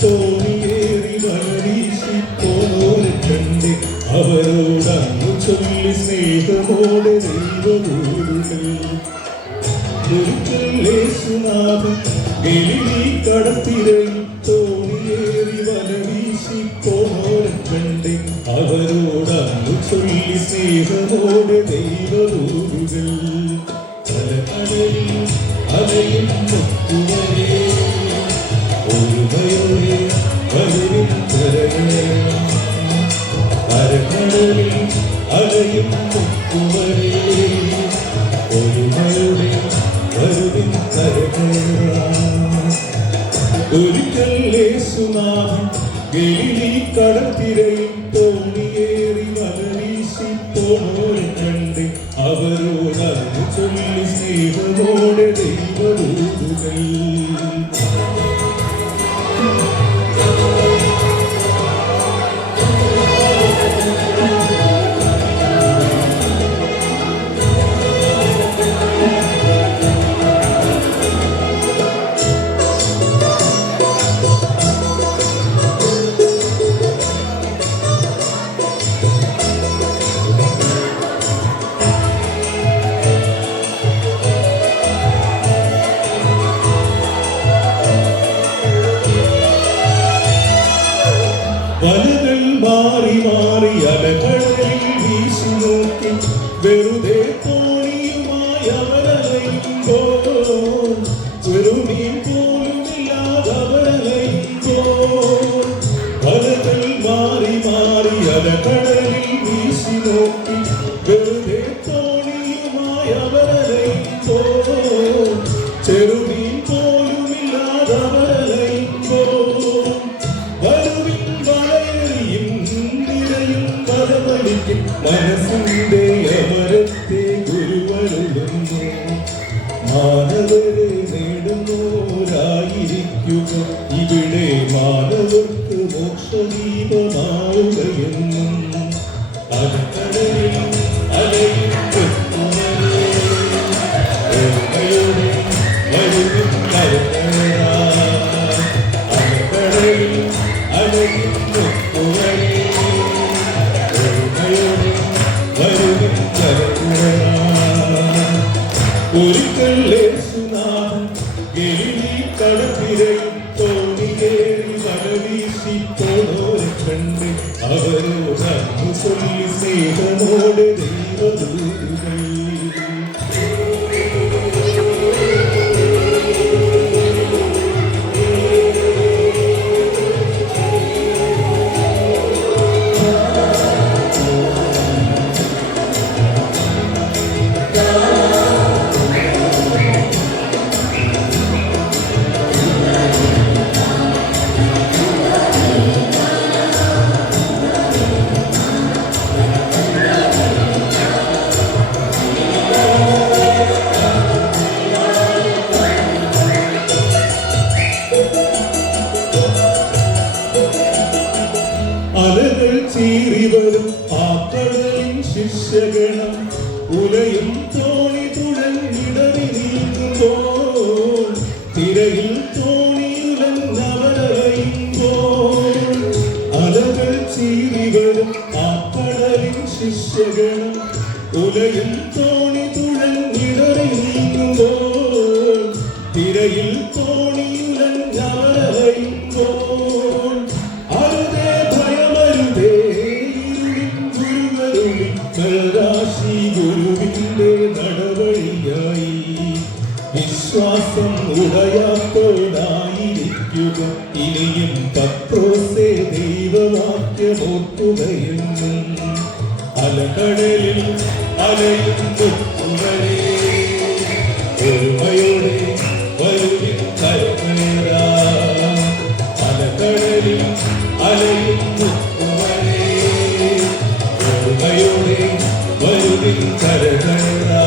തോണിയേറി വലവീശി പോണോരെ കണ്ട് അവരോടങ്ങു ചൊല്ലി സ്നേഹമോടെ ദൈവദൂതൻ യേശുനാഥൻ ഗലീലി കടത്തിരയിൽ തോണിയേറി വലവീശി പോണോരെ കണ്ട് അവരോടങ്ങു ചൊല്ലി സ്നേഹമോടെ ദൈവദൂതൻ കടലിൽ അലയും മുത്തുവരെ ഒരുമയോടെ വരുവിൻ കരകളിൽ അലയും മുത്തുവരെ ഒരുമയോടെ വരുവിൻ ഒരിക്കൽ യേശുനാഥൻ ഗലീലി കടത്തിരയിൽ തോണിയേറി വലവീശി പോണോരെ കണ്ട് അവരോടങ്ങു ചൊല്ലി സ്നേഹമോടെ ദൈവദൂതൻ വലകൾ മാറി മാറി അലകടലിൽ വീശി നോക്കി വെറുതെ തോണിയുമായി അവരലയുമ്പോൾ ചെറുമീൻ പോലുമില്ലാതെ അവരലയുമ്പോൾ വലകൾ മാറി മാറി അലകടലിൽ വീശി നോക്കി വെറുതെ തോണിയുമായി അവരലയുമ്പോൾ ചെറുമീൻ പോലുമില്ലാതെ അവരലയുമ്പോൾ മനസ്സിന്റെ അമരത്തെ ഗുരുവരുളുന്നു മാനവരെ നേടുന്നോരായിരിക്കുക ഇവിടെ മാനവർക്ക് മോക്ഷദീപമാവുകയെന്നും അലകടലിൽ അലയും അലകടലിൽ അലയും ഒരിക്കൽ യേശുനാഥൻ ഗലീലി കടത്തിരയിൽ തോണിയേറി വലവീശി പോണോരെ കണ്ട് അവരോടങ്ങു ചൊല്ലി സ്നേഹമോടെ ദൈവദൂതൻ അലകൾ ചീറി വരും ആ കടലിൻ ശിഷ്യഗണം ഉലയും തോണി തുഴഞ്ഞിടറി നീങ്ങുമ്പോൾ തിരയിൽ തോണിയുലഞ്ഞവരയുമ്പോൾ അലകൾ ചീറി വരും ആ കടലിൻ ശിഷ്യഗണം ഉലയും തോണി തുഴഞ്ഞിടറി നീങ്ങുമ്പോൾ തിരയിൽ തോണിയുലഞ്ഞവരയുമ്പോൾ ഗുരുവിന്റെ നടവഴിയായി വിശ്വാസം ഉടയാത്തോടായിരിക്കുക ഇനിയും പത്രോസേ ദൈവവാക്യമോർക്കുകയെന്നും അലകടലിൽ അലയും മുത്തുവരെ ഒരുമയോടെ വരുവിൻ കരകേറാ അലകടലിൽ അലയും മുത്തുവരെ ഒരുമയോടെ വരുവിൻ കരകേറാ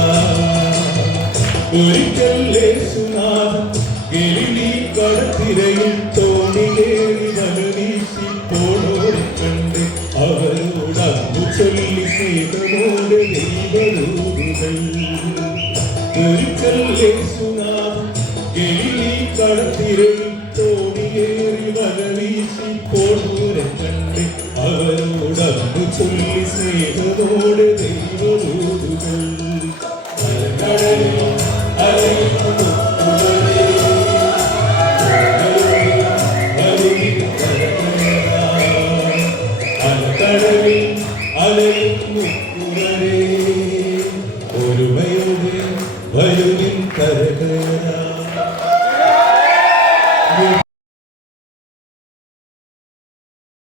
ഒരിക്കൽ യേശുനാഥൻ ഗലീലി കടത്തിരയിൽ തോണിയേറി വലവീശി പോണോരെ കണ്ട് അവരോടങ്ങു ചൊല്ലി സ്നേഹമോടെ ദൈവദൂതൻ ഒരിക്കൽ യേശുനാഥൻ ഗലീലി കടത്തിരയിൽ തോണിയേറി വലവീശി പോണൂരെ കണ്ട് അവരോടമ്പു ചൊല്ലി സ്നേഹമോടെ ദൈവദൂതുകൾ അലകടലിൽ അലയുന്നു അലകടലിൽ അലയുന്നു ഒരുമയോടെ വരുവിൻ കരകയറാം